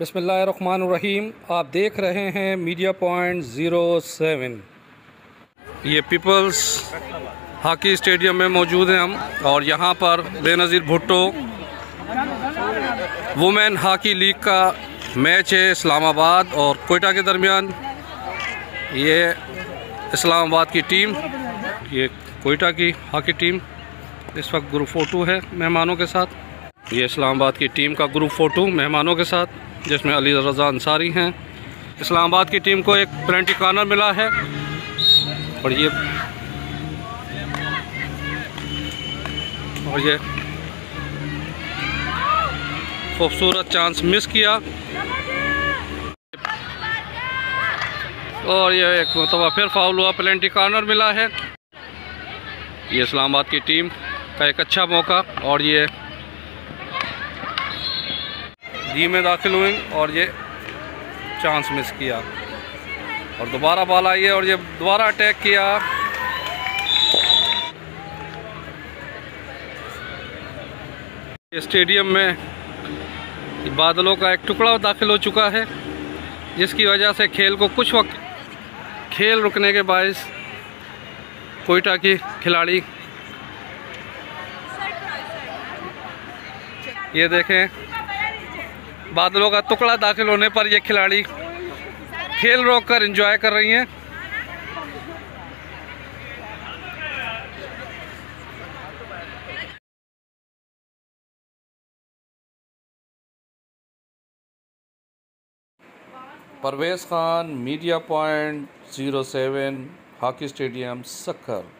बिस्मिल्लाहिर्रहमानिर्रहीम। आप देख रहे हैं मीडिया पॉइंट 07। ये पीपल्स हॉकी स्टेडियम में मौजूद हैं हम, और यहाँ पर Benazir Bhutto women hockey league का मैच है इस्लामाबाद और कोयटा के दरमियान। ये इस्लामाबाद की टीम, ये कोयटा की हॉकी टीम इस वक्त ग्रुप फ़ोटो है मेहमानों के साथ। ये इस्लामाबाद की टीम का ग्रुप फ़ोटो मेहमानों के साथ, जिसमें अली रज़ा अंसारी हैं। इस्लामाबाद की टीम को एक पेनल्टी कॉर्नर मिला है और ये खूबसूरत चांस मिस किया, और ये एक मरतबा फिर फाउल हुआ, पेनल्टी कॉर्नर मिला है। ये इस्लामाबाद की टीम का एक अच्छा मौका, और ये डी में दाखिल हुए और ये चांस मिस किया, और दोबारा बॉल आई है और ये दोबारा अटैक किया। स्टेडियम में बादलों का एक टुकड़ा दाखिल हो चुका है, जिसकी वजह से खेल को कुछ वक्त खेल रुकने के बायस कोयटा की खिलाड़ी, ये देखें, बादलों का टुकड़ा दाखिल होने पर ये खिलाड़ी खेल रोककर एंजॉय कर रही हैं। Parvez Khan, media point 07, hockey stadium Sukkur.